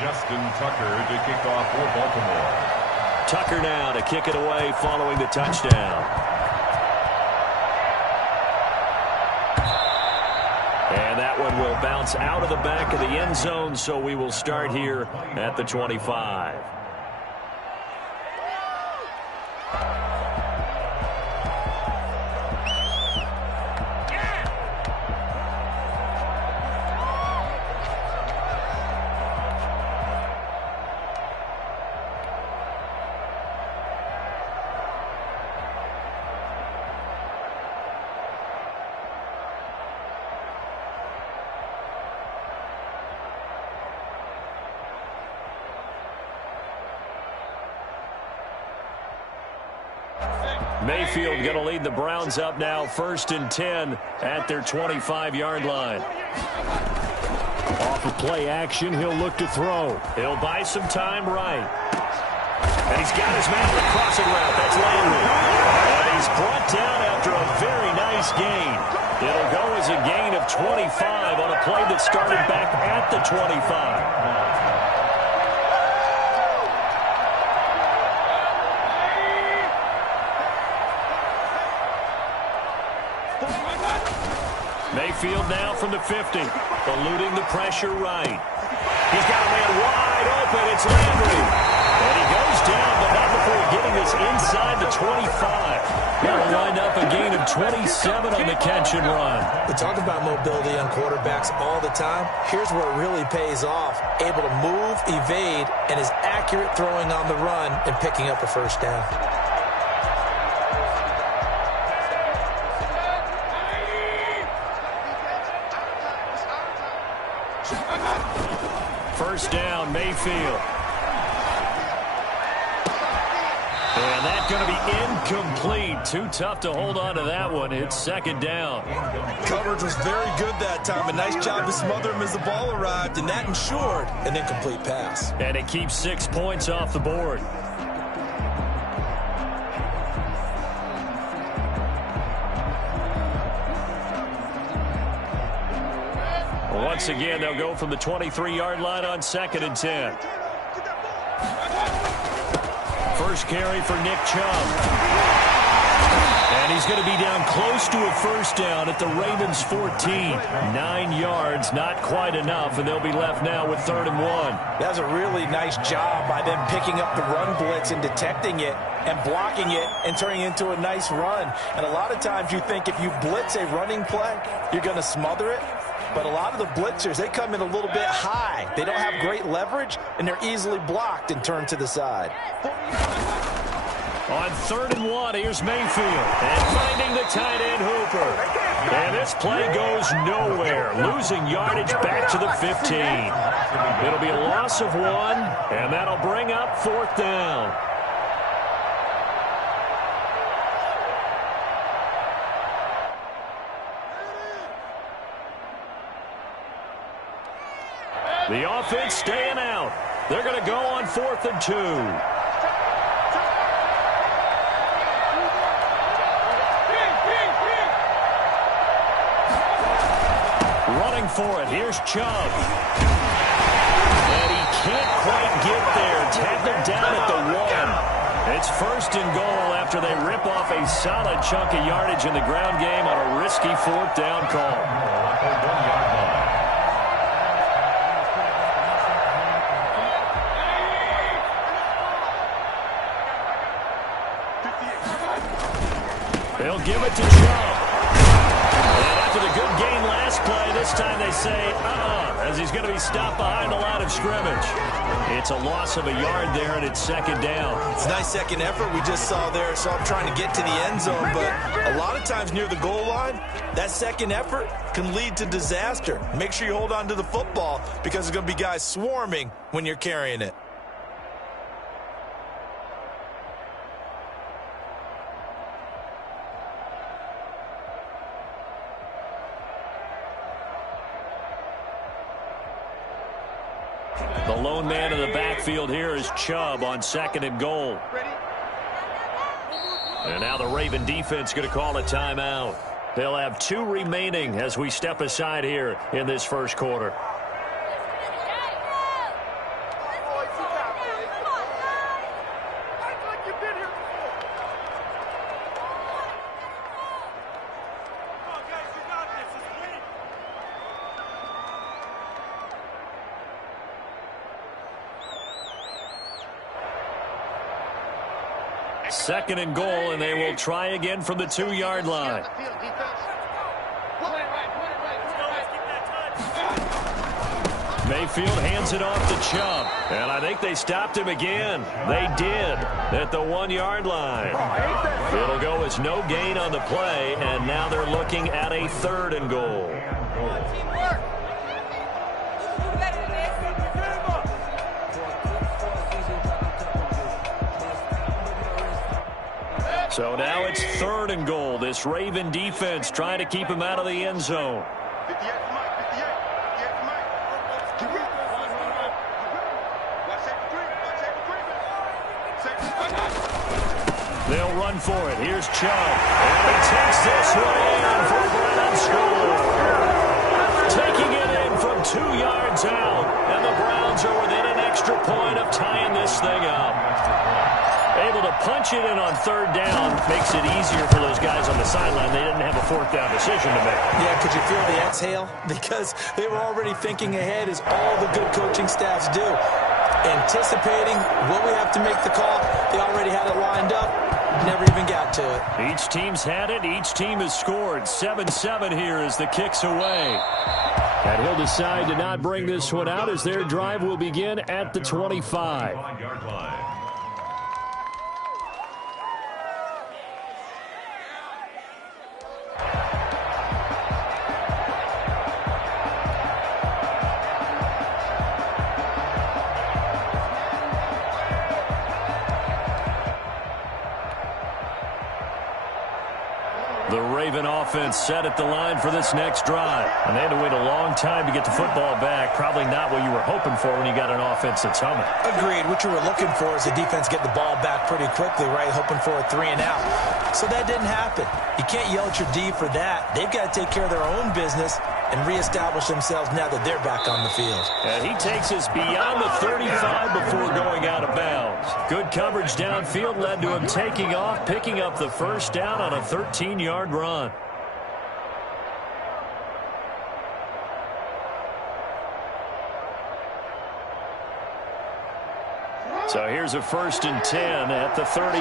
Justin Tucker to kick off for Baltimore. Tucker now to kick it away following the touchdown. And that one will bounce out of the back of the end zone, so we will start here at the 25. Mayfield going to lead the Browns up now, 1st and 10 at their 25-yard line. Off of play action, he'll look to throw. He'll buy some time right. And he's got his man on the crossing route. That's Landry. And he's brought down after a very nice gain. It'll go as a gain of 25 on a play that started back at the 25. Mayfield now from the 50, eluding the pressure right. He's got a man wide open. It's Landry. And he goes down, but not before getting this inside the 25. That'll wind up a gain of 27 on the catch and run. We talk about mobility on quarterbacks all the time. Here's where it really pays off. Able to move, evade, and is accurate throwing on the run and picking up a first down. First down, Mayfield. And that's going to be incomplete. Too tough to hold on to that one. It's 2nd down. Coverage was very good that time. A nice job to smother him as the ball arrived, and that ensured an incomplete pass. And it keeps 6 points off the board. Once again, they'll go from the 23-yard line on 2nd and 10. First carry for Nick Chubb. And he's going to be down close to a first down at the Ravens' 14. 9 yards, not quite enough, and they'll be left now with 3rd and 1. That was a really nice job by them picking up the run blitz and detecting it and blocking it and turning it into a nice run. And a lot of times you think if you blitz a running play, you're going to smother it. But a lot of the blitzers, they come in a little bit high. They don't have great leverage, and they're easily blocked and turned to the side. On 3rd and 1, here's Mayfield. And finding the tight end, Hooper. And this play goes nowhere. Losing yardage back to the 15. It'll be a loss of 1, and that'll bring up 4th down. The offense staying out. They're going to go on 4th and 2. Running for it. Here's Chubb. And he can't quite get there. Tackled down at the 1. It's 1st and goal after they rip off a solid chunk of yardage in the ground game on a risky 4th down call. They'll give it to Chubb. And after the good game last play, this time they say, as he's going to be stopped behind the line of scrimmage. It's a loss of a yard there, and it's 2nd down. It's a nice second effort we just saw there. So I'm trying to get to the end zone, but a lot of times near the goal line, that second effort can lead to disaster. Make sure you hold on to the football because there's going to be guys swarming when you're carrying it. The lone man in the backfield here is Chubb on 2nd and goal. And now the Raven defense going to call a timeout. They'll have 2 remaining as we step aside here in this first quarter. second and goal, and they will try again from the 2-yard line. Mayfield hands it off to Chubb. And I think they stopped him again. They did at the 1-yard line. It'll go as no gain on the play, and now they're looking at a 3rd and goal. So now it's 3rd and goal. This Raven defense trying to keep him out of the end zone. They'll run for it. Here's Chubb. And he takes this one in for a Brown score. Taking it in from 2 yards out. And the Browns are within an extra point of tying this thing up. Able to punch it in on 3rd down makes it easier for those guys on the sideline. They didn't have a 4th down decision to make. Yeah, could you feel the exhale? Because they were already thinking ahead, as all the good coaching staffs do. Anticipating, will we have to make the call? They already had it lined up. Never even got to it. Each team's had it. Each team has scored. 7-7 here as the kick's away. And he'll decide to not bring this one out as their drive will begin at the 25. The Raven offense set at the line for this next drive. And they had to wait a long time to get the football back. Probably not what you were hoping for when you got an offense that's humming. Agreed. What you were looking for is the defense get the ball back pretty quickly, right? Hoping for a 3 and out. So that didn't happen. You can't yell at your D for that. They've got to take care of their own business and reestablish themselves now that they're back on the field. And he takes us beyond the 35 before going out of bounds. Good coverage downfield led to him taking off, picking up the 1st down on a 13-yard run. So here's a 1st and 10 at the 38.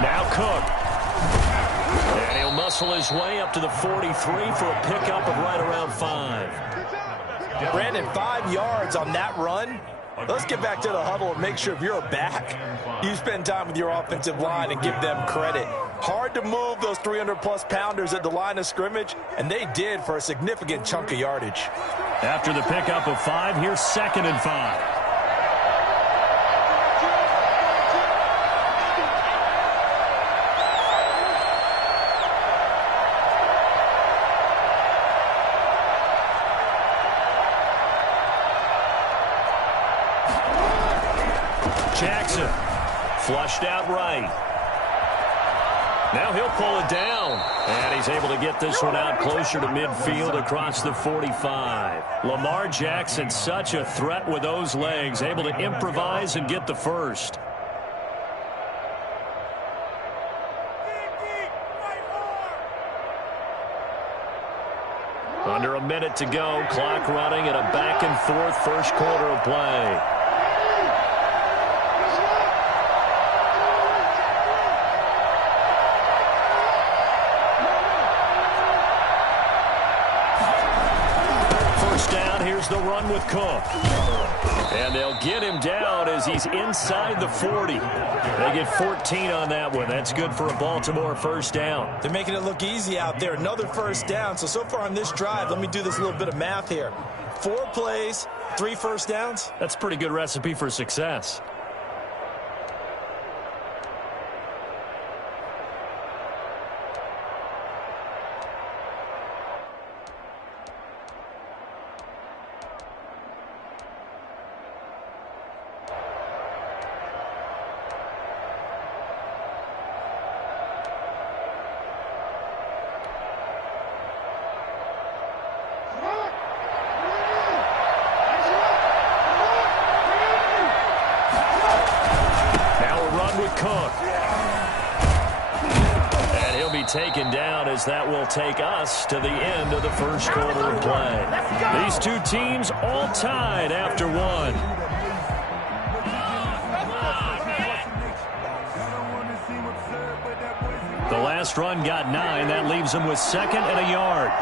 Now Cook. And he'll muscle his way up to the 43 for a pickup of right around 5. Brandon, 5 yards on that run. Let's get back to the huddle and make sure if you're back, you spend time with your offensive line and give them credit. Hard to move those 300-plus pounders at the line of scrimmage, and they did for a significant chunk of yardage. After the pickup of 5, here's 2nd and 5. Jackson flushed out right. Now he'll pull it down. And he's able to get this one out closer to midfield across the 45. Lamar Jackson, such a threat with those legs, able to improvise and get the 1st. Under a minute to go, clock running at a back-and-forth 1st quarter of play. Here's the run with Cook. And they'll get him down as he's inside the 40. They get 14 on that one. That's good for a Baltimore 1st down. They're making it look easy out there. Another 1st down. So far on this drive, let me do this little bit of math here. 4 plays, 3 1st downs. That's a pretty good recipe for success. Taken down as that will take us to the end of the 1st quarter of play. These two teams all tied after 1. The last run got 9. That leaves him with 2nd and a yard.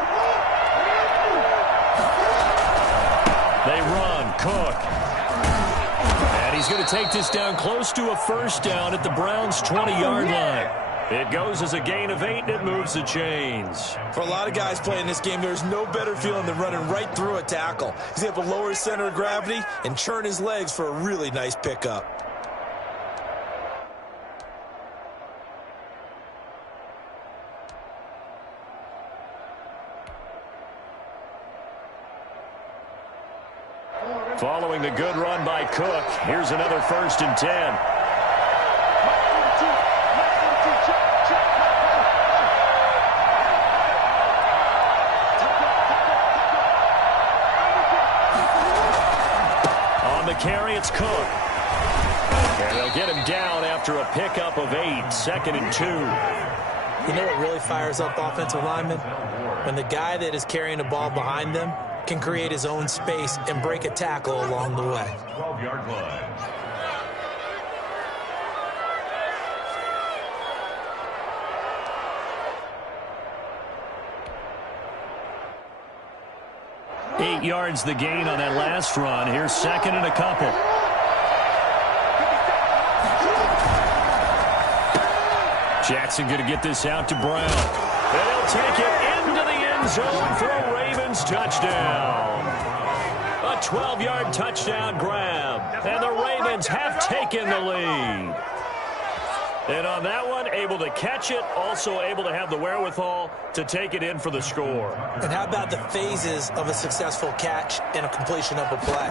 They run. Cook. And he's going to take this down close to a first down at the Browns' 20-yard line. It goes as a gain of 8, and it moves the chains. For a lot of guys playing this game, there's no better feeling than running right through a tackle. He's able to lower his center of gravity and churn his legs for a really nice pickup. Following the good run by Cook, here's another 1st and 10. Carry, it's Cook. And they'll get him down after a pickup of 8, 2nd and 2. You know what really fires up offensive linemen? When the guy that is carrying the ball behind them can create his own space and break a tackle along the way. 12-yard line. Eight yards the gain on that last run. Here's 2nd and a couple. Jackson going to get this out to Brown. They'll take it into the end zone for a Ravens touchdown. A 12-yard touchdown grab. And the Ravens have taken the lead. And on that one, able to catch it, also able to have the wherewithal to take it in for the score. And how about the phases of a successful catch and a completion of a play?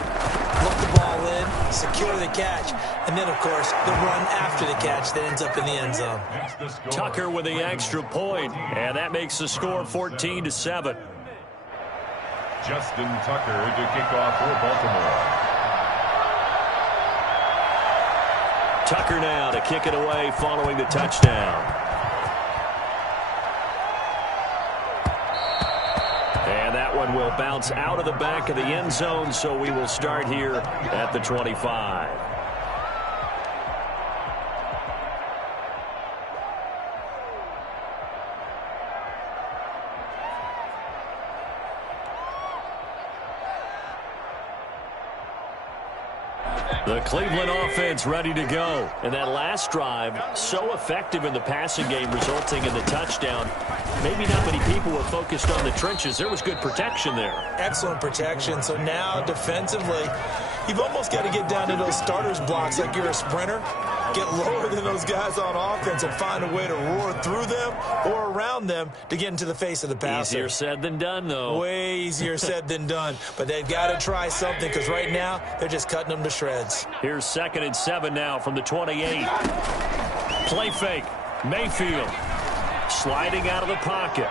Look the ball in, secure the catch, and then, of course, the run after the catch that ends up in the end zone. Tucker with the extra point, and that makes the score 14-7. Justin Tucker to kick off for Baltimore. Tucker now to kick it away following the touchdown. And that one will bounce out of the back of the end zone, so we will start here at the 25. The Cleveland offense ready to go. And that last drive, so effective in the passing game, resulting in the touchdown. Maybe not many people were focused on the trenches. There was good protection there. Excellent protection. So now, defensively, you've almost got to get down to those starters blocks like you're a sprinter. Get lower than those guys on offense and find a way to roar through them or around them to get into the face of the passer. Easier said than done, though. Way easier said than done. But they've got to try something because right now they're just cutting them to shreds. Here's 2nd and 7 now from the 28. Play fake. Mayfield sliding out of the pocket.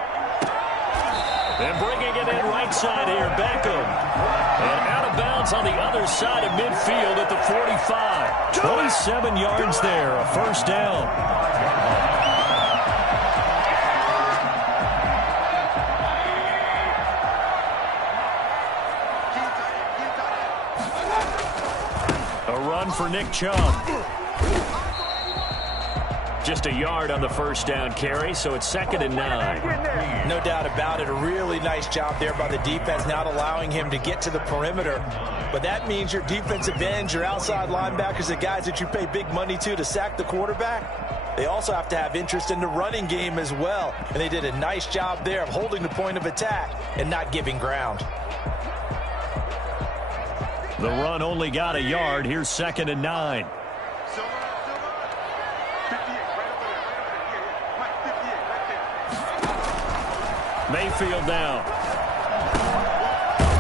And bringing it in right side here, Beckham. And out of bounds on the other side of midfield at the 45. 27 yards there, a first down. A run for Nick Chubb. Just a yard on the first down carry, so it's 2nd and 9. No doubt about it. A really nice job there by the defense, not allowing him to get to the perimeter. But that means your defensive ends, your outside linebackers, the guys that you pay big money to sack the quarterback, they also have to have interest in the running game as well. And they did a nice job there of holding the point of attack and not giving ground. The run only got a yard. Here's 2nd and 9. Mayfield now.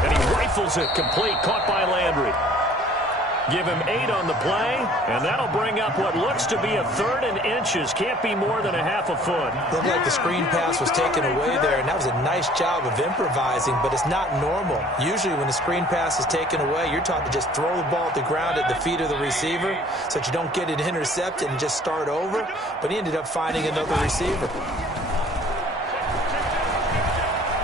And he rifles it complete. Caught by Landry. Give him 8 on the play, and that'll bring up what looks to be a 3rd and inches. Can't be more than a half a foot. Looked like the screen pass was taken away there, and that was a nice job of improvising, but it's not normal. Usually when the screen pass is taken away, you're taught to just throw the ball at the ground at the feet of the receiver so that you don't get it intercepted and just start over, but he ended up finding another receiver.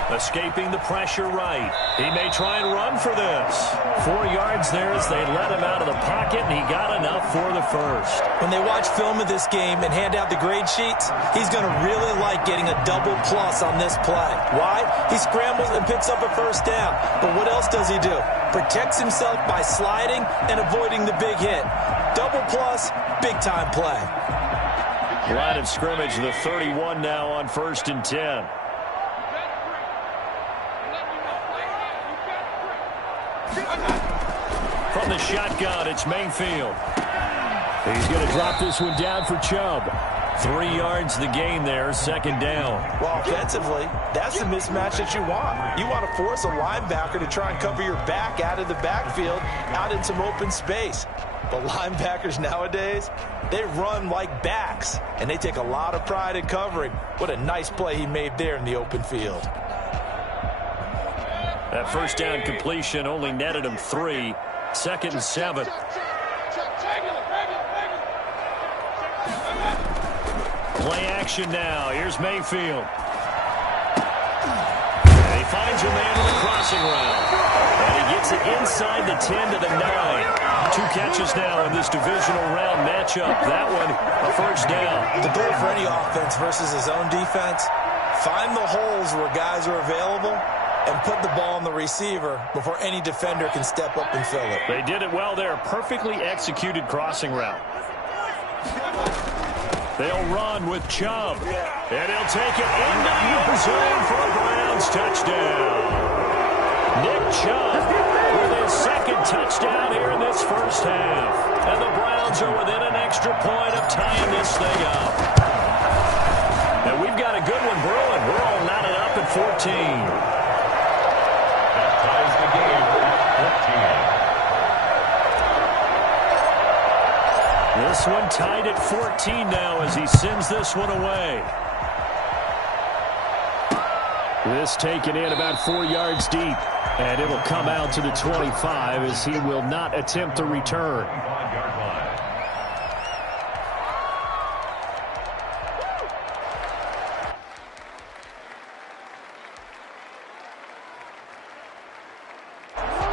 Escaping the pressure right. He may try and run for this. 4 yards there as they let him out of the pocket, and he got enough for the first. When they watch film of this game and hand out the grade sheets, he's going to really like getting a double plus on this play. Why? He scrambles and picks up a first down. But what else does he do? Protects himself by sliding and avoiding the big hit. Double plus, big-time play. Line of scrimmage, the 31 now on 1st and 10. From the shotgun, it's Mayfield. He's going to drop this one down for Chubb. 3 yards the gain there, 2nd down. Well, offensively, that's the mismatch that you want. You want to force a linebacker to try and cover your back out of the backfield, out in some open space. But linebackers nowadays, they run like backs, and they take a lot of pride in covering. What a nice play he made there in the open field. That first down completion only netted him 3. 2nd and 7. Play action now. Here's Mayfield. And he finds a man with a crossing route. And he gets it inside the 10 to the 9. 2 catches now in this divisional round matchup. That one, a first down. The goal for any offense versus his own defense, find the holes where guys are available and put the ball on the receiver before any defender can step up and fill it. They did it well there. Perfectly executed crossing route. They'll run with Chubb. And he'll take it into the end zone for a Browns touchdown. Nick Chubb with his 2nd touchdown here in this first half. And the Browns are within an extra point of tying this thing up. And we've got a good one brewing. We're all knotted up at 14. Ties the game at 14. This one tied at 14 now as he sends this one away. This taken in about 4 yards deep. And it'll come out to the 25 as he will not attempt to return. 5-yard line.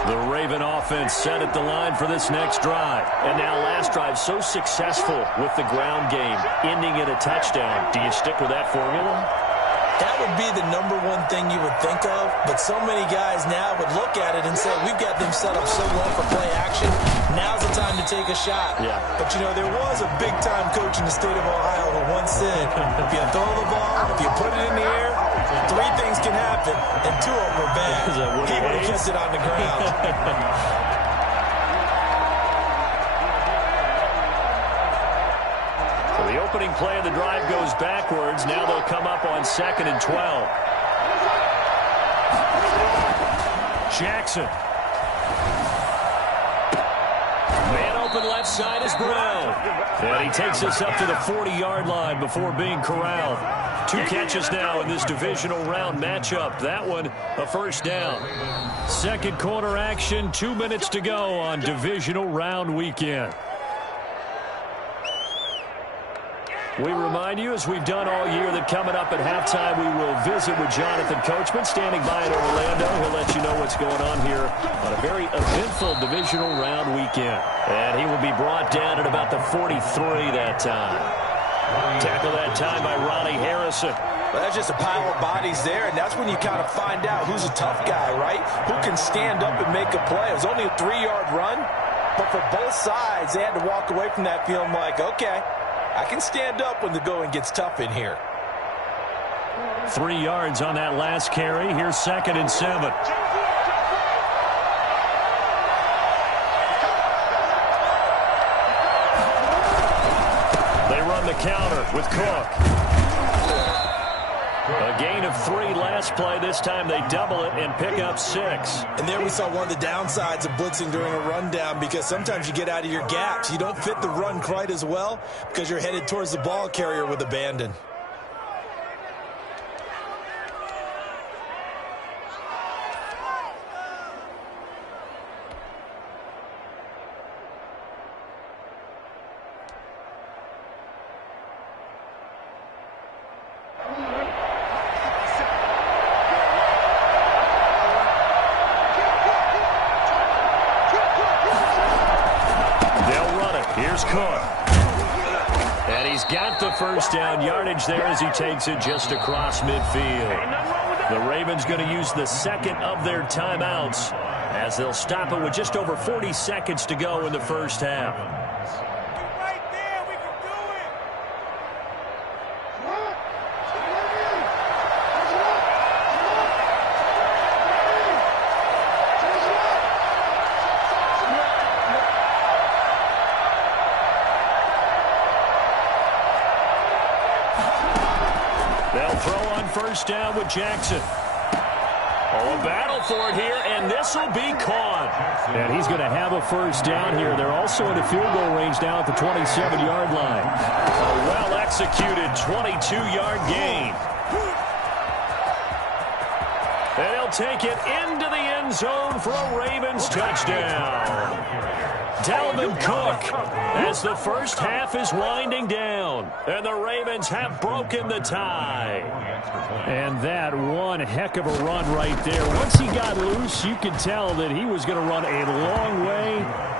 The Raven offense set at the line for this next drive. And now last drive so successful with the ground game, ending in a touchdown. Do you stick with that formula? That would be the #1 thing you would think of, but so many guys now would look at it and say, we've got them set up so well for play action. Now's the time to take a shot. Yeah. But, you know, there was a big-time coach in the state of Ohio who once said, if you throw the ball, if you put it in the air, 3 things can happen, and 2 of them are bad. He would have kept it on the ground. The opening play of the drive goes backwards. Now they'll come up on 2nd and 12. Jackson. Man open left side is Brown. And he takes us up to the 40-yard line before being corralled. 2 catches now in this divisional round matchup. That one, a first down. 2nd quarter action, 2 minutes to go on divisional round weekend. We remind you, as we've done all year, that coming up at halftime, we will visit with Jonathan Coachman, standing by in Orlando. He'll let you know what's going on here on a very eventful divisional round weekend. And he will be brought down at about the 43 that time. Tackle that time by Ronnie Harrison. Well, that's just a pile of bodies there, and that's when you kind of find out who's a tough guy, right? Who can stand up and make a play. It was only a 3-yard run, but for both sides, they had to walk away from that feeling like, okay, I can stand up when the going gets tough in here. 3 yards on that last carry. Here's 2nd and 7. They run the counter with Cook. A gain of 3 last play. This time they double it and pick up 6. And there we saw one of the downsides of blitzing during a rundown, because sometimes you get out of your gaps. You don't fit the run quite as well because you're headed towards the ball carrier with abandon. he's got the first down yardage there as he takes it just across midfield. The Ravens going to use the second of their timeouts as they'll stop it with just over 40 seconds to go in the first half. They'll throw on first down with Jackson. Oh, a battle for it here, and this will be caught. And he's going to have a first down here. They're also in a field goal range now at the 27-yard line. A well-executed 22-yard gain. And he'll take it into the end zone for a Ravens touchdown. Dalvin Cook as the first half is winding down. And the Ravens have broken the tie. And that one heck of a run right there. Once he got loose, you could tell that he was going to run a long way.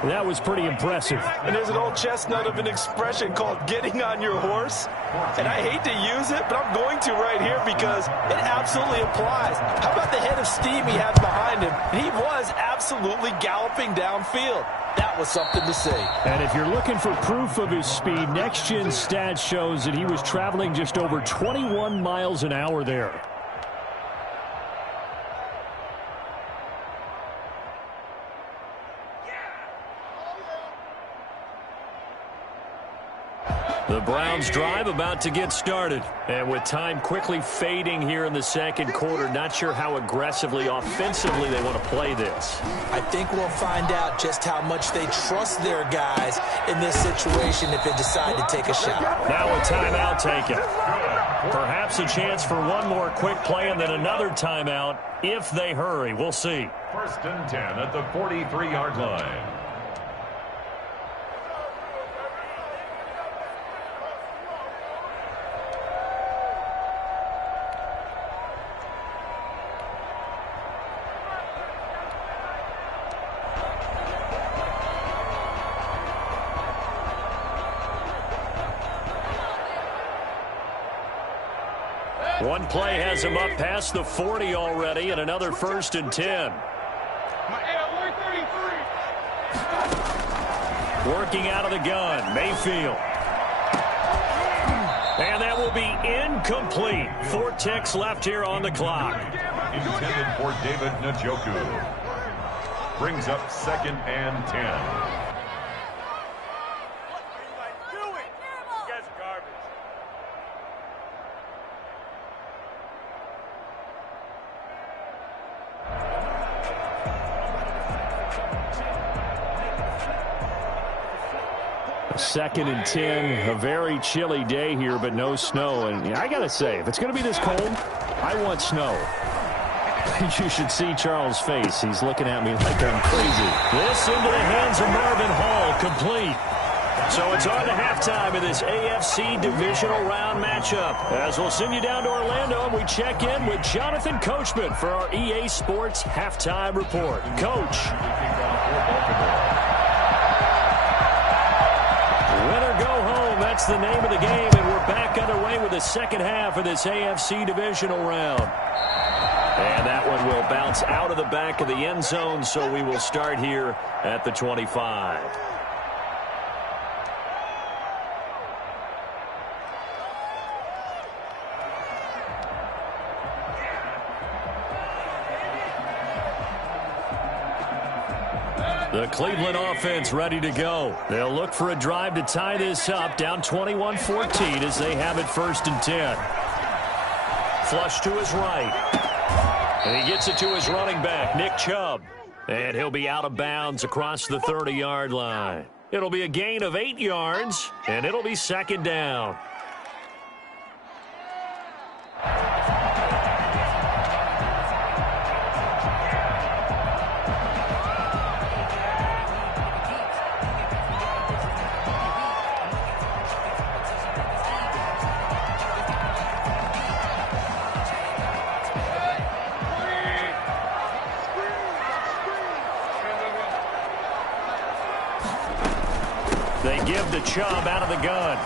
That was pretty impressive. And there's an old chestnut of an expression called getting on your horse. And I hate to use it, but I'm going to right here because it absolutely applies. How about the head of steam he has behind him? He was absolutely galloping downfield. That was something to see. And if you're looking for proof of his speed, Next Gen Stats shows that he was traveling just over 21 miles an hour there. The Browns drive about to get started. And with time quickly fading here in the second quarter, not sure how aggressively, offensively they want to play this. I think we'll find out just how much they trust their guys in this situation if they decide to take a shot. Now a timeout taken. Perhaps a chance for one more quick play and then another timeout if they hurry. We'll see. 1st and 10 at the 43-yard line. One play has him up past the 40 already, and another 1st and 10. Working out of the gun, Mayfield. And that will be incomplete. 4 ticks left here on the clock. Intended for David Njoku. Brings up 2nd and 10. Second and 10, a very chilly day here, but no snow. And I got to say, if it's going to be this cold, I want snow. You should see Charles' face. He's looking at me like I'm crazy. This into the hands of Marvin Hall, complete. So it's on to halftime of this AFC divisional round matchup. As we'll send you down to Orlando, and we check in with Jonathan Coachman for our EA Sports Halftime Report. Coach. Winner go home, that's the name of the game, and we're back underway with the second half of this AFC divisional round. And that one will bounce out of the back of the end zone, so we will start here at the 25. The Cleveland offense ready to go. They'll look for a drive to tie this up, down 21-14 as they have it 1st and 10. Flush to his right. And he gets it to his running back, Nick Chubb. And he'll be out of bounds across the 30-yard line. It'll be a gain of 8 yards, and it'll be 2nd down. They give to Chubb out of the gun.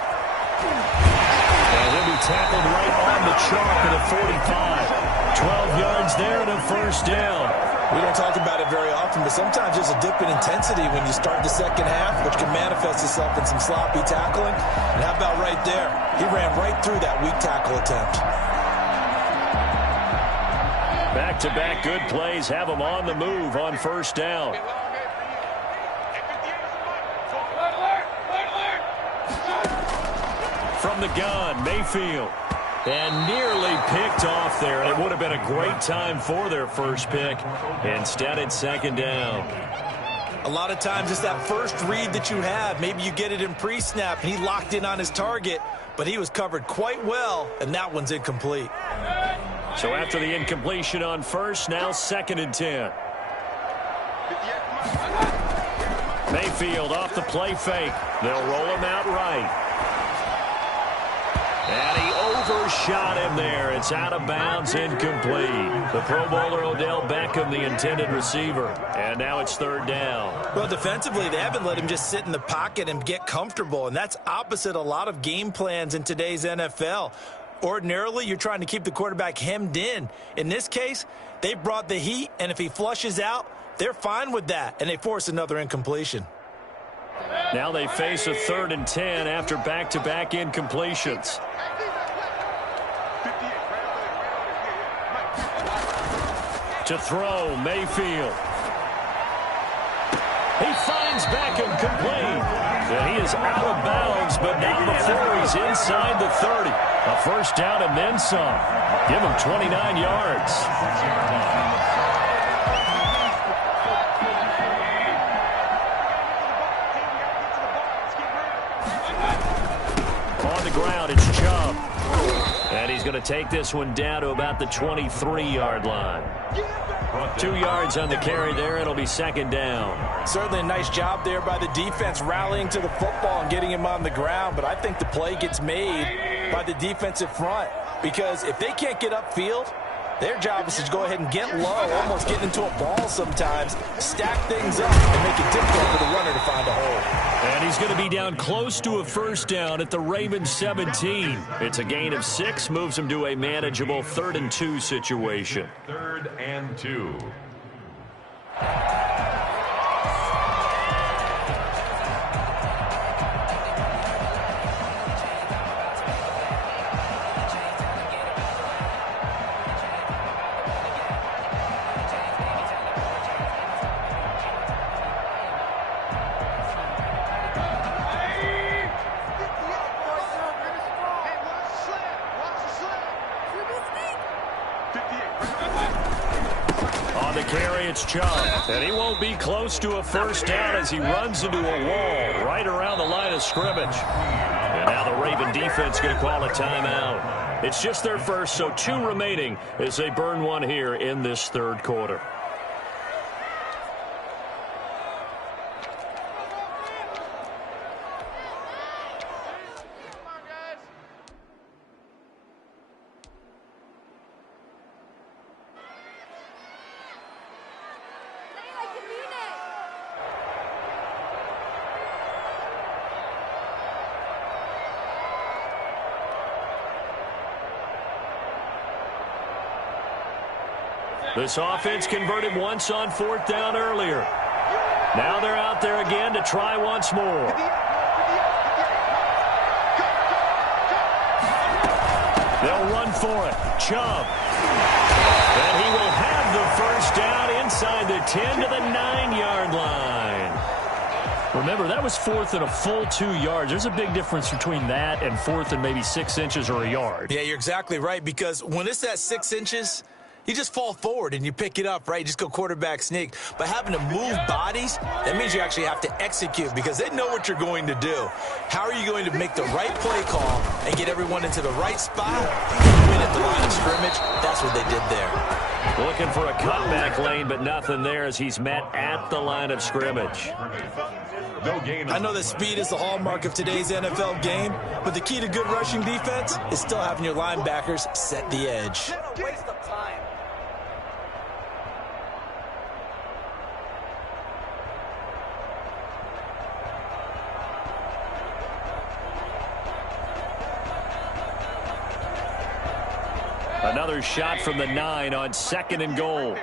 And he'll be tackled right on the chalk at the 45. 12 yards there and a first down. We don't talk about it very often, but sometimes there's a dip in intensity when you start the second half, which can manifest itself in some sloppy tackling. And how about right there? He ran right through that weak tackle attempt. Back-to-back good plays have him on the move on first down. From the gun, Mayfield. And nearly picked off there. And it would have been a great time for their first pick. Instead, it's second down. A lot of times it's that first read that you have. Maybe you get it in pre-snap, and he locked in on his target, but he was covered quite well, and that one's incomplete. So after the incompletion on first, now second and 10. Mayfield off the play fake. They'll roll him out right. And he overshot him there. It's out of bounds, incomplete. The Pro Bowler Odell Beckham, the intended receiver. And now it's third down. Well, defensively, they haven't let him just sit in the pocket and get comfortable, and that's opposite a lot of game plans in today's NFL. Ordinarily, you're trying to keep the quarterback hemmed in. In this case, they brought the heat, and if he flushes out, they're fine with that, and they force another incompletion. Now they face a third and 10 after back-to-back incompletions. To throw, Mayfield. He finds Beckham complete. And he is out of bounds, but not before he's inside the 30. A first down and then some. Give him 29 yards. On the ground, it's Chubb. And he's going to take this one down to about the 23-yard line. 2 yards on the carry there. It'll be second down. Certainly a nice job there by the defense rallying to the football and getting him on the ground. But I think the play gets made by the defensive front, because if they can't get upfield, their job is to go ahead and get low, almost getting into a ball sometimes, stack things up, and make it difficult for the runner to find a hole. And he's going to be down close to a first down at the Ravens 17. It's a gain of 6, moves him to a manageable 3rd and 2 situation. 3rd and 2. It's Chubb, and he won't be close to a first down as he runs into a wall right around the line of scrimmage. And now the Raven defense going to call a timeout. It's just their first, so 2 remaining as they burn one here in this third quarter. This offense converted once on 4th down earlier. Now they're out there again to try once more. They'll run for it. Chubb. And he will have the first down inside the 10 to the 9-yard line. Remember, that was 4th and a full 2 yards. There's a big difference between that and 4th and maybe 6 inches or a yard. Yeah, you're exactly right, because when it's at 6 inches, you just fall forward and you pick it up, right? You just go quarterback sneak. But having to move bodies, that means you actually have to execute, because they know what you're going to do. How are you going to make the right play call and get everyone into the right spot and win at the line of scrimmage? That's what they did there. Looking for a cutback lane, but nothing there as he's met at the line of scrimmage. I know that speed is the hallmark of today's NFL game, but the key to good rushing defense is still having your linebackers set the edge. Waste of time. Another shot from the 9 on 2nd and goal.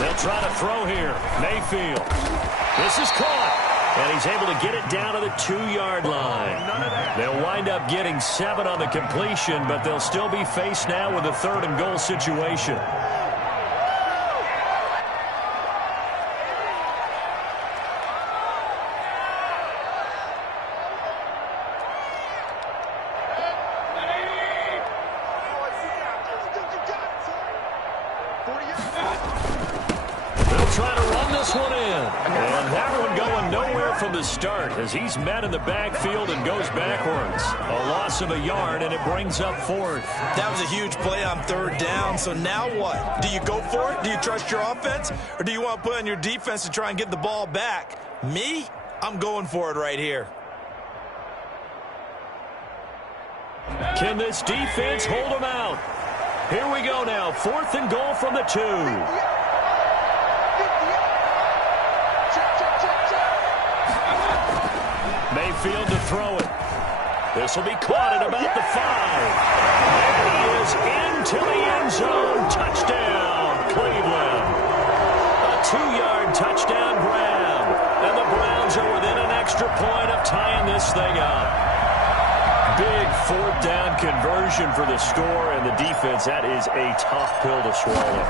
They'll try to throw here. Mayfield. This is caught. And he's able to get it down to the 2-yard line. They'll wind up getting 7 on the completion, but they'll still be faced now with a 3rd and goal situation. Trying to run this one in. And that one going nowhere from the start as he's met in the backfield and goes backwards. A loss of a yard, and it brings up 4th. That was a huge play on 3rd down. So now what? Do you go for it? Do you trust your offense? Or do you want to put on your defense to try and get the ball back? Me? I'm going for it right here. Can this defense hold them out? Here we go now. 4th and goal from the 2. Mayfield to throw it. This will be caught at about the 5. And he is into the end zone. Touchdown, Cleveland. A 2-yard touchdown grab. And the Browns are within an extra point of tying this thing up. Big 4th down conversion for the score, and the defense, that is a tough pill to swallow.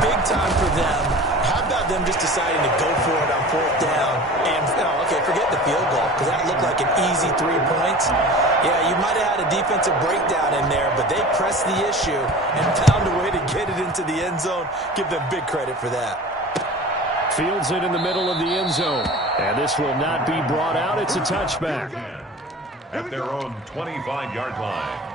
Big time for them. How about them just deciding to go for it on 4th down? And, okay, forget the field goal, because that looked like an easy 3 points. Yeah, you might have had a defensive breakdown in there, but they pressed the issue and found a way to get it into the end zone. Give them big credit for that. Fields it in the middle of the end zone. And this will not be brought out. It's a touchback. At their own 25-yard line.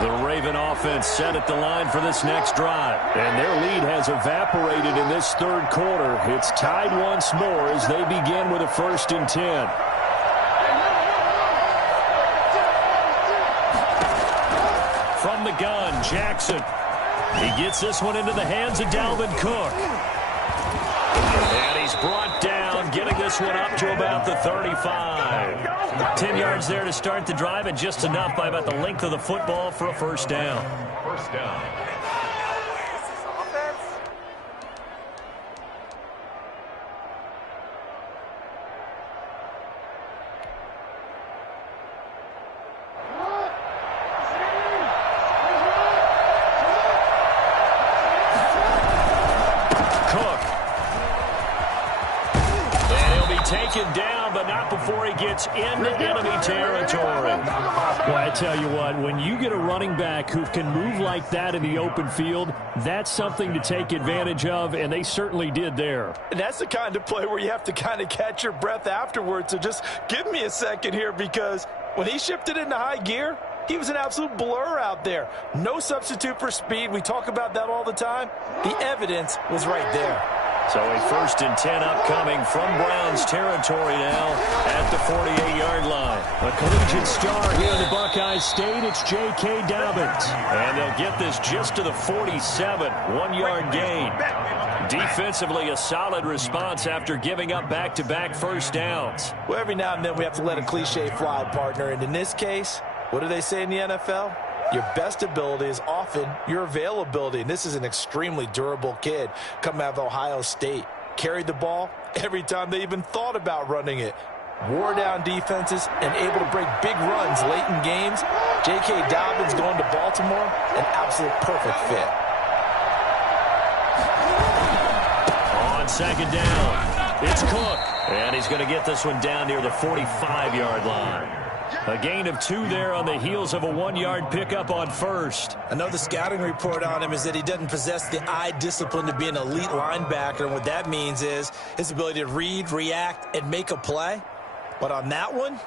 The Raven offense set at the line for this next drive. And their lead has evaporated in this 3rd quarter. It's tied once more as they begin with a 1st and 10. From the gun, Jackson. He gets this one into the hands of Dalvin Cook. And he's brought down, getting this one up to about the 35. 10 yards there to start the drive, and just enough by about the length of the football for a 1st down. 1st down. Taken down, but not before he gets into enemy territory. Well, I tell you what, when you get a running back who can move like that in the open field, that's something to take advantage of, and they certainly did there. And that's the kind of play where you have to kind of catch your breath afterwards. So just give me a second here, because when he shifted into high gear, he was an absolute blur out there. No substitute for speed. We talk about that all the time. The evidence was right there. So a 1st and 10 upcoming from Browns territory now at the 48-yard line. A collegiate star here in the Buckeye State, it's J.K. Dobbins. And they'll get this just to the 47, 1-yard gain. Defensively, a solid response after giving up back-to-back 1st downs. Well, every now and then we have to let a cliche fly, partner. And in this case, what do they say in the NFL? Your best ability is often your availability. And this is an extremely durable kid coming out of Ohio State. Carried the ball every time they even thought about running it. Wore down defenses and able to break big runs late in games. J.K. Dobbins going to Baltimore, an absolute perfect fit. On 2nd down, it's Cook. And he's going to get this one down near the 45-yard line. A gain of 2 there on the heels of a 1-yard pickup on 1st. I know the scouting report on him is that he doesn't possess the eye discipline to be an elite linebacker. And what that means is his ability to read, react, and make a play. But on that one,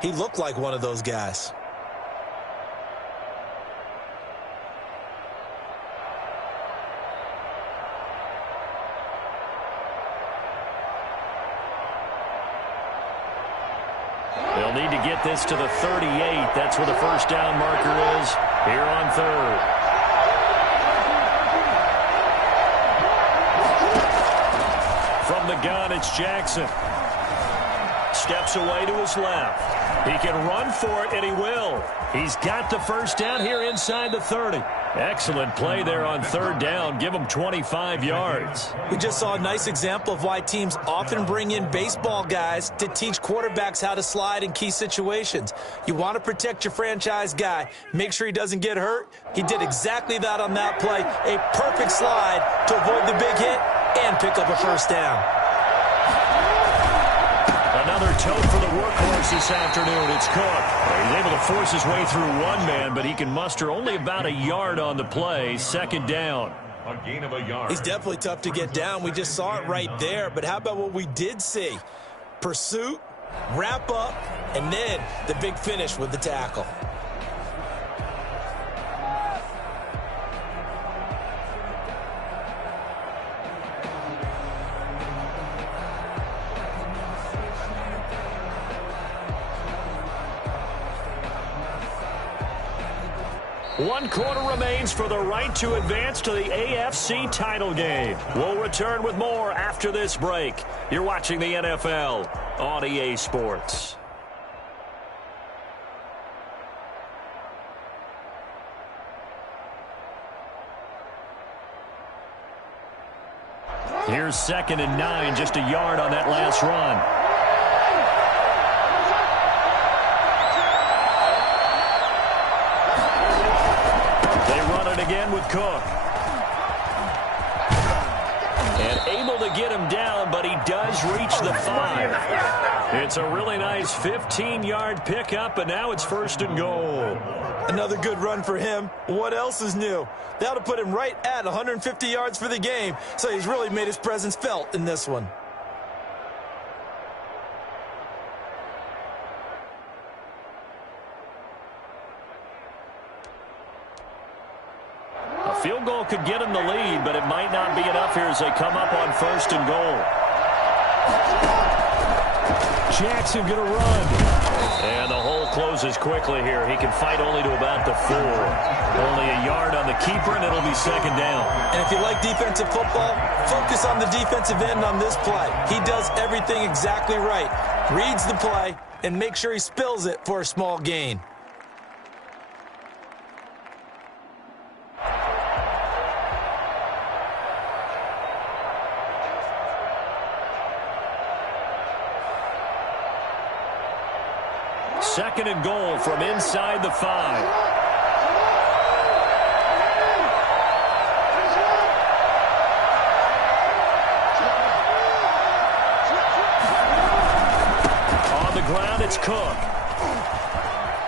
he looked like one of those guys. They'll need to get this to the 38. That's where the first down marker is here on third. From the gun, it's Jackson. Steps away to his left. He can run for it, and he will. He's got the first down here inside the 30. Excellent play there on third down. Give him 25 yards. We just saw a nice example of why teams often bring in baseball guys to teach quarterbacks how to slide in key situations. You want to protect your franchise guy. Make sure he doesn't get hurt. He did exactly that on that play. A perfect slide to avoid the big hit and pick up a first down. Another tote for the workhorse this afternoon. It's Cook. He's able to force his way through one man, but he can muster only about a yard on the play. Second down. A gain of a yard. He's definitely tough to get down. We just saw it right there. But how about what we did see? Pursuit, wrap up, and then the big finish with the tackle. One quarter remains for the right to advance to the AFC title game. We'll return with more after this break. You're watching the NFL on EA Sports. Here's 2nd and 9, just a yard on that last run. Again with Cook. And able to get him down, but he does reach the 5. It's a really nice 15-yard pickup, and now it's 1st and goal. Another good run for him. What else is new? That'll put him right at 150 yards for the game, so he's really made his presence felt in this one. Field goal could get him the lead, but it might not be enough here as they come up on 1st and goal. Jackson going to run. And the hole closes quickly here. He can fight only to about the 4. Only a yard on the keeper, and it'll be 2nd down. And if you like defensive football, focus on the defensive end on this play. He does everything exactly right. Reads the play and makes sure he spills it for a small gain. Second and goal from inside the 5. On the ground, it's Cook.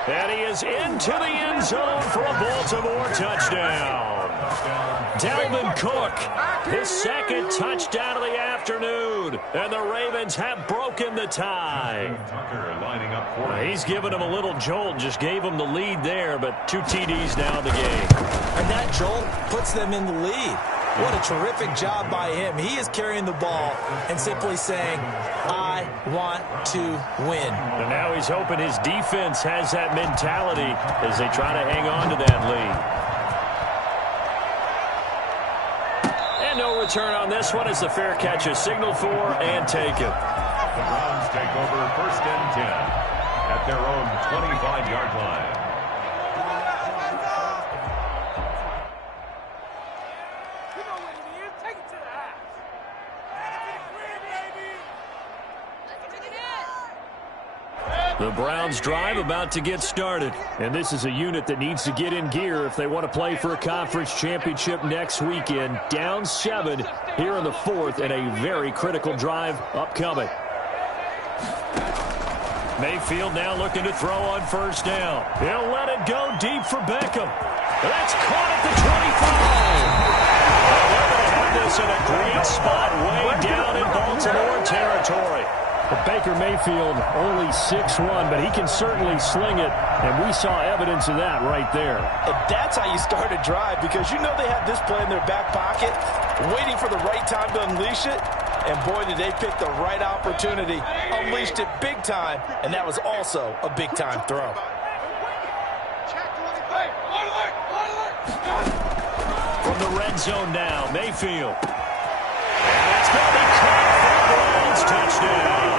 And he is into the end zone for a Baltimore touchdown. Dalvin Cook, his 2nd touchdown of the afternoon. And the Ravens have broken the tie. Tucker lining up for it. He's given him a little jolt, just gave him the lead there, but 2 TDs now in the game. And that jolt puts them in the lead. What a terrific job by him. He is carrying the ball and simply saying, I want to win. And now he's hoping his defense has that mentality as they try to hang on to that lead. And no return on this one as the fair catch is signaled for and taken. The Browns take over 1st and 10 at their own 25-yard line. The Browns drive about to get started. And this is a unit that needs to get in gear if they want to play for a conference championship next weekend. Down 7 here in the 4th and a very critical drive upcoming. Mayfield now looking to throw on 1st down. He'll let it go deep for Beckham. That's caught at the 25. They're going to have this in a great spot way down in Baltimore territory. But Baker Mayfield only 6'1", but he can certainly sling it, and we saw evidence of that right there. And that's how you start a drive, because you know they have this play in their back pocket, waiting for the right time to unleash it. And boy, did they pick the right opportunity unleashed it big time, and that was also a big-time throw. From the red zone now, Mayfield. And it's going to be caught for the Browns touchdown.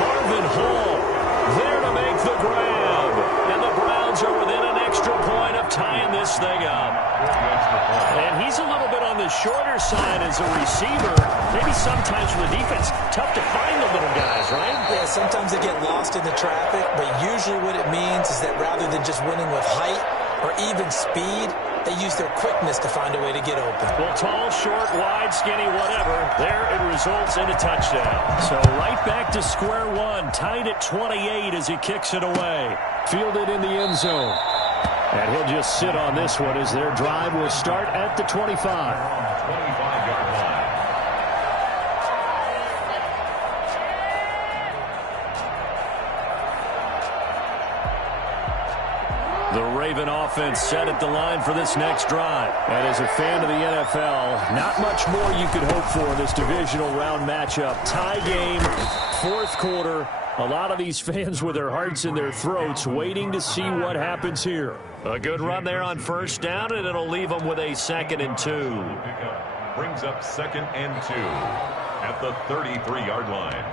Marvin Hall there to make the grab. And the Browns are within an extra point of tying this thing up. And he's a little bit on the shorter side as a receiver. Maybe sometimes for the defense, tough to find the little guys, right? Yeah, sometimes they get lost in the traffic, but usually what it means is that rather than just winning with height or even speed, they use their quickness to find a way to get open. Well, tall, short, wide, skinny, whatever, there it results in a touchdown. So right back to square one, tied at 28 as he kicks it away. Fielded in the end zone. And he'll just sit on this one as their drive will start at the 25. 25-yard line. The Raven offense set at the line for this next drive. And as a fan of the NFL, not much more you could hope for in this divisional round matchup. Tie game, fourth quarter. A lot of these fans with their hearts in their throats waiting to see what happens here. A good run there on first down, and it'll leave them with a 2nd and 2. Brings up 2nd and 2 at the 33-yard line.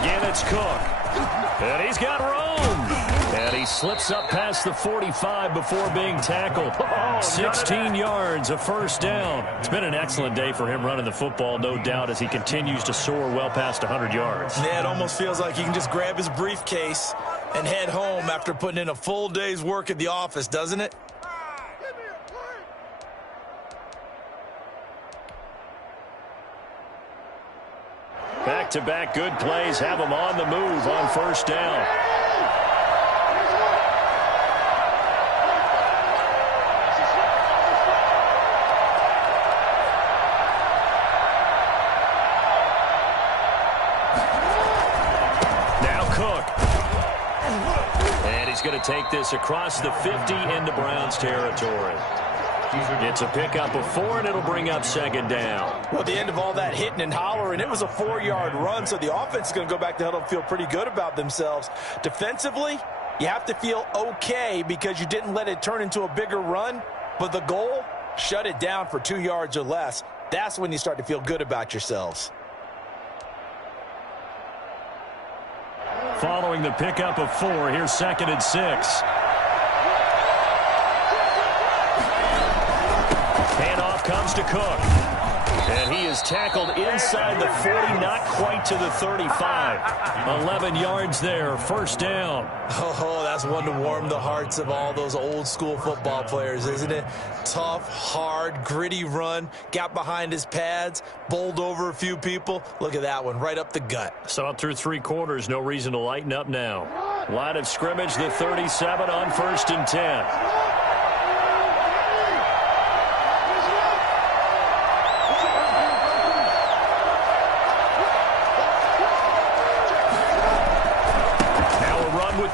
Again, it's Cook. And he's got room. And he slips up past the 45 before being tackled. 16 yards, a first down. It's been an excellent day for him running the football, no doubt, as he continues to soar well past 100 yards. Yeah, it almost feels like he can just grab his briefcase and head home after putting in a full day's work at the office, doesn't it? Back-to-back good plays have him on the move on first down. Now Cook. And he's going to take this across the 50 into Browns territory. It's a pickup of 4, and it'll bring up 2nd down. Well, at the end of all that hitting and hollering, it was a 4-yard run, so the offense is going to go back to huddle and feel pretty good about themselves. Defensively, you have to feel okay because you didn't let it turn into a bigger run, but the goal, shut it down for 2 yards or less. That's when you start to feel good about yourselves. Following the pickup of 4, here's 2nd and 6. Handoff comes to Cook. And he is tackled inside the 40, not quite to the 35. 11 yards there, first down. Oh, that's one to warm the hearts of all those old-school football players, isn't it? Tough, hard, gritty run, got behind his pads, bowled over a few people. Look at that one, right up the gut. Saw it through 3 quarters, no reason to lighten up now. Line of scrimmage, the 37 on 1st and 10.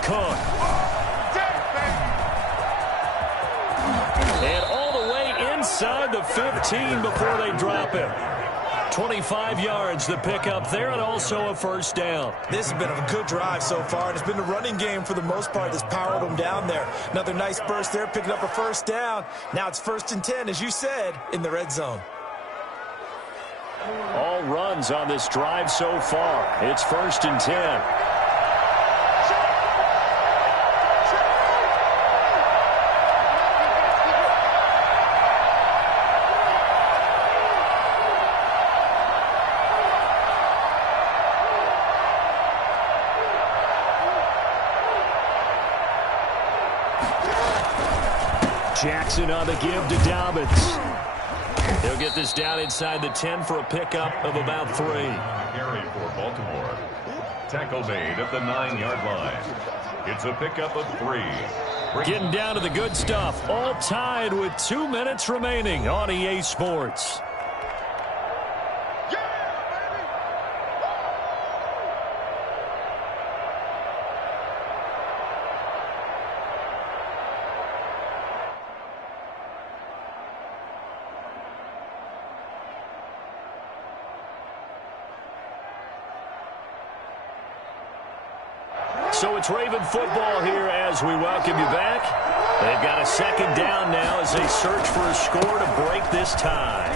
Cook. And all the way inside the 15 before they drop him. 25 yards the pickup there, and also a first down. This has been a good drive so far, and it's been the running game for the most part that's powered them down there. Another nice burst there, picking up a first down. Now it's 1st and 10, as you said, in the red zone. All runs on this drive so far. It's 1st and 10. Jackson on the give to Dobbins. He'll get this down inside the 10 for a pickup of about 3. Carry for Baltimore. Tackle made at the 9-yard line. It's a pickup of 3. Getting down to the good stuff. All tied with 2 minutes remaining on EA Sports. So it's Raven football here as we welcome you back. They've got a second down now as they search for a score to break this tie.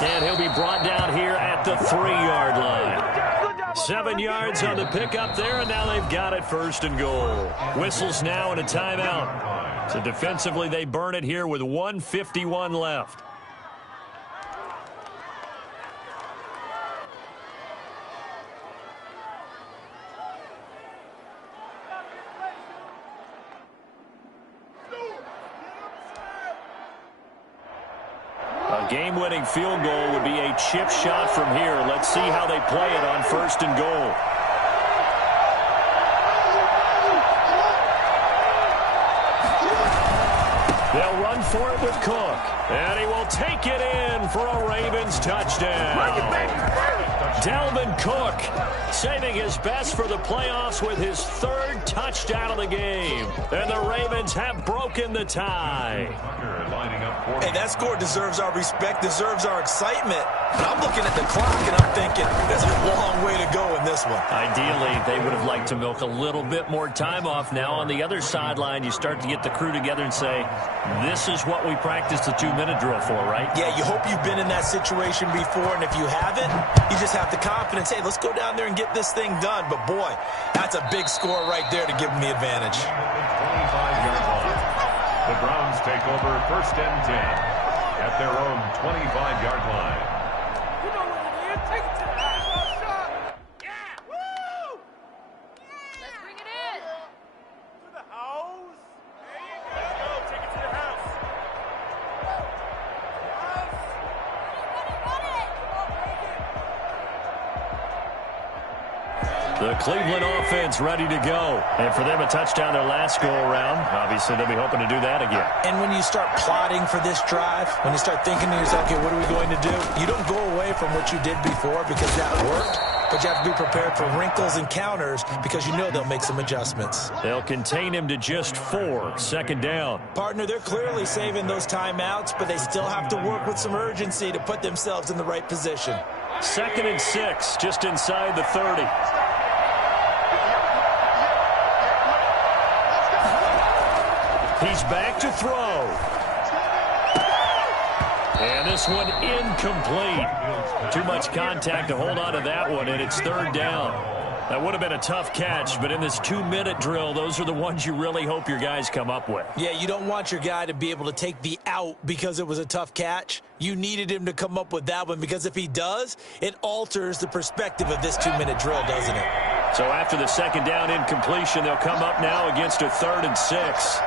And he'll be brought down here at the 3-yard line. 7 yards on the pickup there, and now they've got it first and goal. Whistles now and a timeout. So defensively they burn it here with 1:51 left. A game-winning field goal would be a chip shot from here. Let's see how they play it on first and goal. They'll run for it with Cook. And he will take it in for a Ravens touchdown. Dalvin Cook saving his best for the playoffs with his 3rd touchdown of the game. And the Ravens have broken the tie. Hey, that score deserves our respect, deserves our excitement. But I'm looking at the clock and I'm thinking there's a long way to go in this one. Ideally, they would have liked to milk a little bit more time off. Now on the other sideline, you start to get the crew together and say, this is what we practiced the 2-minute drill for, right? Yeah, you hope you've been in that situation before, and if you haven't, you just have the confidence, hey, let's go down there and get this thing done. But boy, that's a big score right there to give them the advantage. The Browns take over 1st and 10 at their own 25-yard line. You know what it is. Take it to the house. Yeah. Woo! Let's bring it in. To the house. There you go. Let's go. Take it to the house. The Cleveland offense ready to go. And for them, a touchdown their last go-around. Obviously, they'll be hoping to do that again. And when you start plotting for this drive, when you start thinking to yourself, okay, what are we going to do? You don't go away from what you did before because that worked, but you have to be prepared for wrinkles and counters because you know they'll make some adjustments. They'll contain him to just 4. 2nd down. Partner, they're clearly saving those timeouts, but they still have to work with some urgency to put themselves in the right position. 2nd and 6, just inside the 30. He's back to throw. And this one incomplete. Too much contact to hold on to that one, and it's 3rd down. That would have been a tough catch, but in this 2-minute drill, those are the ones you really hope your guys come up with. Yeah, you don't want your guy to be able to take the out because it was a tough catch. You needed him to come up with that one because if he does, it alters the perspective of this 2-minute drill, doesn't it? So after the 2nd down incompletion, they'll come up now against a 3rd and 6.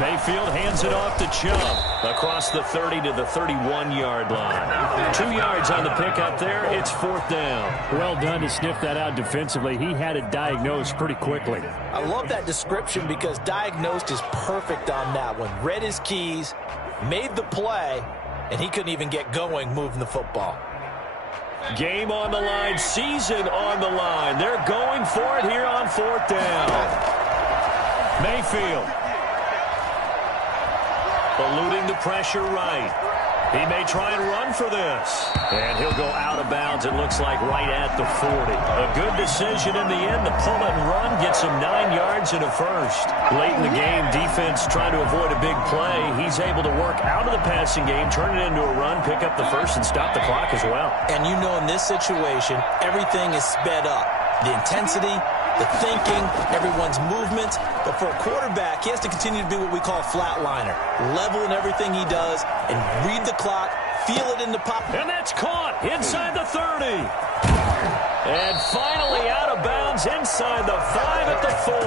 Mayfield hands it off to Chubb across the 30 to the 31-yard line. 2 yards on the pickup there. It's 4th down. Well done to sniff that out defensively. He had it diagnosed pretty quickly. I love that description because diagnosed is perfect on that one. Read his keys, made the play, and he couldn't even get going moving the football. Game on the line, season on the line. They're going for it here on 4th down. Mayfield eluding the pressure right. He may try and run for this. And he'll go out of bounds, it looks like, right at the 40. A good decision in the end to pull it and run, get some 9 yards and a first. Late in the game, defense trying to avoid a big play. He's able to work out of the passing game, turn it into a run, pick up the first, and stop the clock as well. And you know in this situation, everything is sped up. The intensity, the thinking, everyone's movements. But for a quarterback, he has to continue to be what we call a flatliner. Level in everything he does and read the clock, feel it in the pocket. And that's caught inside the 30. And finally out of bounds inside the 5 at the 4.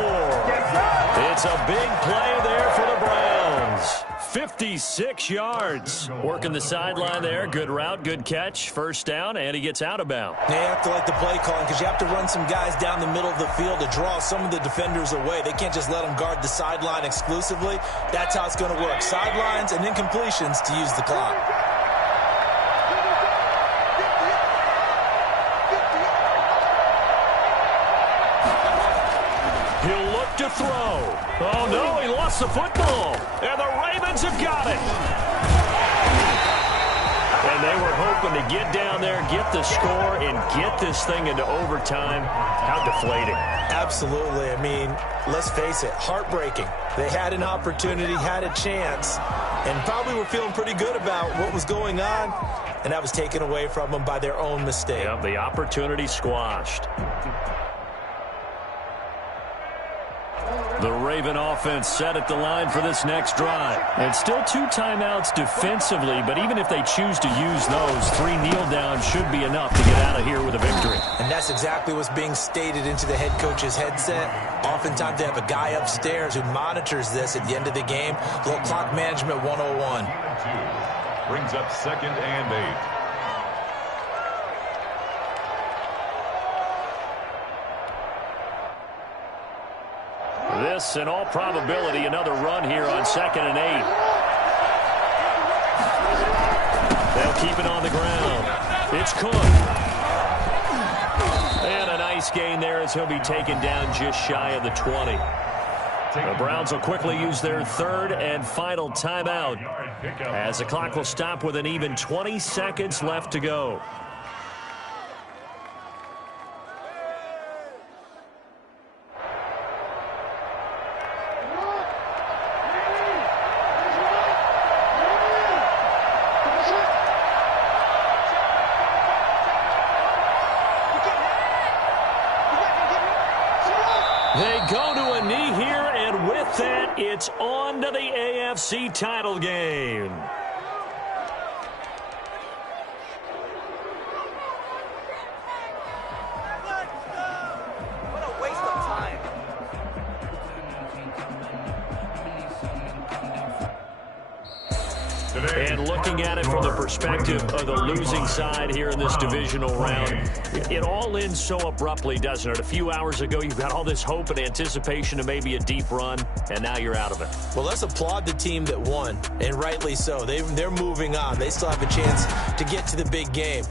It's a big play there for the Browns. runs, 56 yards. Working the sideline there. Good route, good catch. First down, and he gets out of bounds. They have to like the play calling because you have to run some guys down the middle of the field to draw some of the defenders away. They can't just let them guard the sideline exclusively. That's how it's going to work. Sidelines and incompletions to use the clock. He'll look to throw. Oh, no, he lost the football. And the Ravens have got it. And they were hoping to get down there, get the score, and get this thing into overtime. How deflating. Absolutely. I mean, let's face it, heartbreaking. They had an opportunity, had a chance, and probably were feeling pretty good about what was going on, and that was taken away from them by their own mistake. Yep, the opportunity squashed. The Raven offense set at the line for this next drive. And still 2 timeouts defensively, but even if they choose to use those, 3 kneel downs should be enough to get out of here with a victory. And that's exactly what's being stated into the head coach's headset. Oftentimes they have a guy upstairs who monitors this at the end of the game. A little clock management 101. Brings up 2nd and 8. This, in all probability, another run here on 2nd and 8. They'll keep it on the ground. It's Cook. And a nice gain there as he'll be taken down just shy of the 20. The Browns will quickly use their 3rd and final timeout as the clock will stop with an even 20 seconds left to go. They go to a knee here, and with that, it's on to the AFC title game. What a waste of time. And looking at it from the perspective of the losing side here in this divisional round, it all ends so abruptly, doesn't it? A few hours ago, you've got all this hope and anticipation of maybe a deep run, and now you're out of it. Well, let's applaud the team that won, and rightly so. They're moving on. They still have a chance to get to the big game.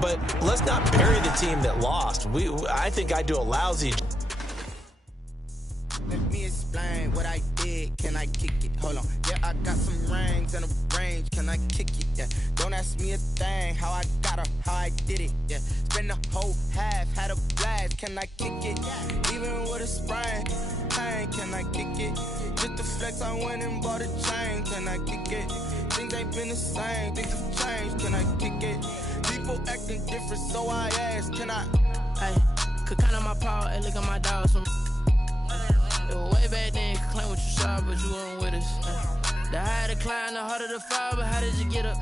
But let's not bury the team that lost. I think I do a lousy job. Let me explain what I did. Can I kick it? Hold on. Yeah, I got some rings and a range. Can I kick it? Yeah. Don't ask me a thing. How I got her, how I did it. Yeah. Spend the whole half, had a blast. Can I kick it? Even with a sprain. Pain, can I kick it? Just the flex, I went and bought a chain. Can I kick it? Things ain't been the same. Things have changed. Can I kick it? People acting different, so I asked. Can I? Hey, could count on my power and look at my dogs from. Way back then, could claim what you saw, but you weren't with us. The higher the climb, the harder the fall, but how did you get up?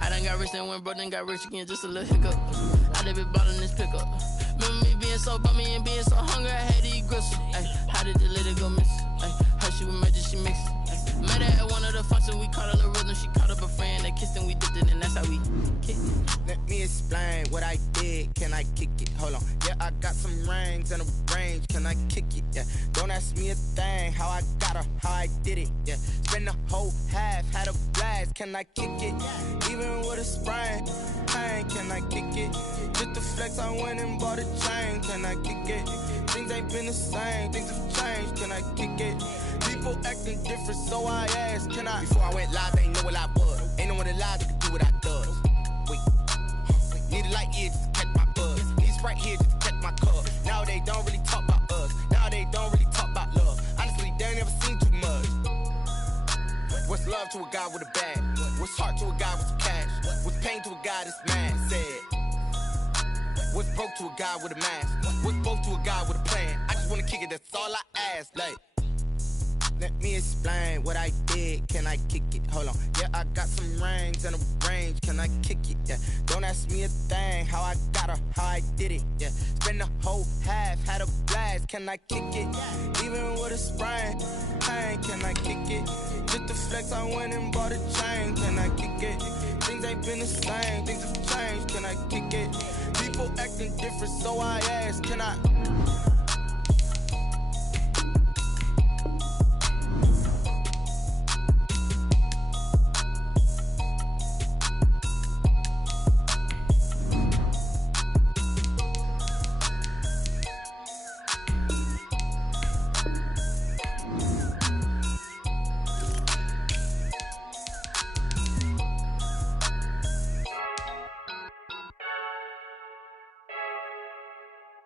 I done got rich and went broke, then got rich again, just a little hiccup. I done been bought in this pickup. Remember me being so bummy and being so hungry, I had to eat gristle. Ay, how did the little go miss? Ay, her she was magic, she mixed. Met her at one of the functions, we caught her little rhythm. She caught up a friend, they kissed and we dipped it, and that's how we kicked it. Let me explain what I did. Can I kick it? Hold on. Yeah, I got some rings and a range. Can I kick it? Yeah. Don't ask me a thing. How I got her, how I did it. Yeah. Spend the whole half, had a blast. Can I kick it? Even with a sprain. Pain, can I kick it? Just the flex, I went and bought a chain. Can I kick it? Things ain't been the same. Things have changed. Can I kick it? People acting different, so I asked. Can I? Before I went live, they ain't know what I was. Ain't no one alive that could do what I does. Need a light here just to catch my buzz. Need Sprite here just to catch my cup. Now they don't really talk about us. Now they don't really talk about love. Honestly, they ain't never seen too much. What's love to a guy with a bag? What's heart to a guy with some cash? What's pain to a guy that's mad? Said. What's broke to a guy with a mask? What's both to a guy with a plan? I just wanna kick it, that's all I ask. Like, Let me explain what I did. Can I kick it? Hold on. Yeah, I got some rings and a range. Can I kick it? Yeah. Don't ask me a thing. How I got her, how I did it. Yeah. Spend the whole half, had a blast. Can I kick it? Even with a sprain, pain. Can I kick it? Just to flex, I went and bought a chain. Can I kick it? Things ain't been the same. Things have changed. Can I kick it? People acting different, so I ask. Can I?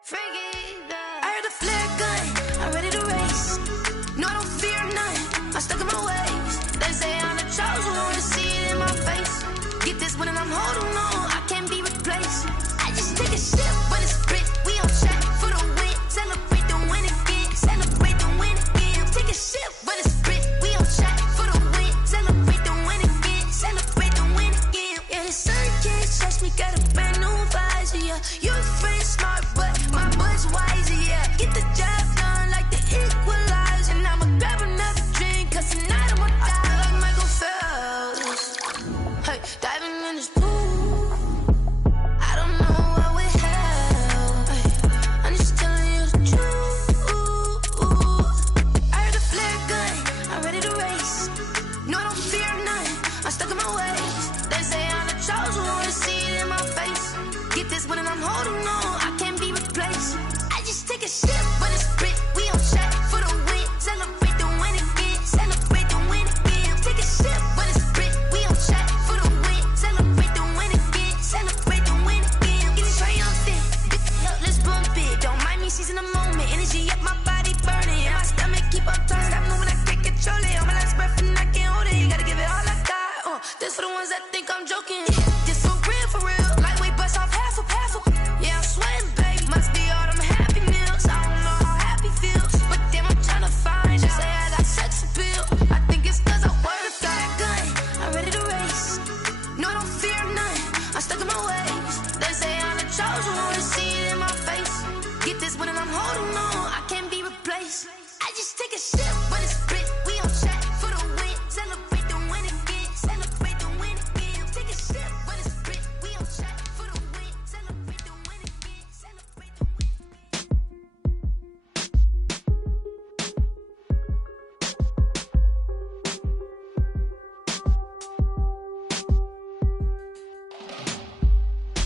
I heard a flare gun, I'm ready to race. No, I don't fear none, I'm stuck in my ways. They say I'm the chosen one, see it in my face. Get this one and I'm holding on, I can't be replaced. I just take a sip, but it's split, we on track for the win. Celebrate the win again, celebrate the win again. Take a sip, but it's split, we on track for the win. Celebrate the win again, celebrate the win again. Yeah, the sun can't touch me, got a brand new visor, yeah. You're friend smart, but my butt's wiser, yeah. Get the job done like the equalizer. And I'ma grab another drink, cause tonight I'ma die like Michael Phelps. Hey, diving in this pool, I don't know what we have. Hey, I'm just telling you the truth. I heard a flare gun, I'm ready to race. No, I don't fear none, I'm stuck in my ways. They say I'm the chosen one, see it in my face. Get this one and I'm holding on, I can't be replaced. I just take a sip, but it's split, we on track for the win. Celebrate the win again, celebrate the win again. Take a sip, but it's split, we on track for the win. Celebrate the win again, celebrate the win again. Get it triumphant, up, let's bump it. Don't mind me seizing the moment, energy up, my body burning. And my stomach keep up turning, stop moving, I can't control it. On my last breath and I can't hold it, you gotta give it all I got. This for the ones that think I'm joking. This for real, lightweight bust off half a. Yeah, I'm sweating, babe, must be all them happy meals. I don't know how happy feels, but damn, I'm tryna find you. Say I got sex appeal, I think it's cause I wear a fat gun. I'm ready to race, no, I don't fear none, I'm stuck in my ways. They say I'm the chosen one, see it in my face. Get this one and I'm holding on, I can't be replaced. I just take a shit.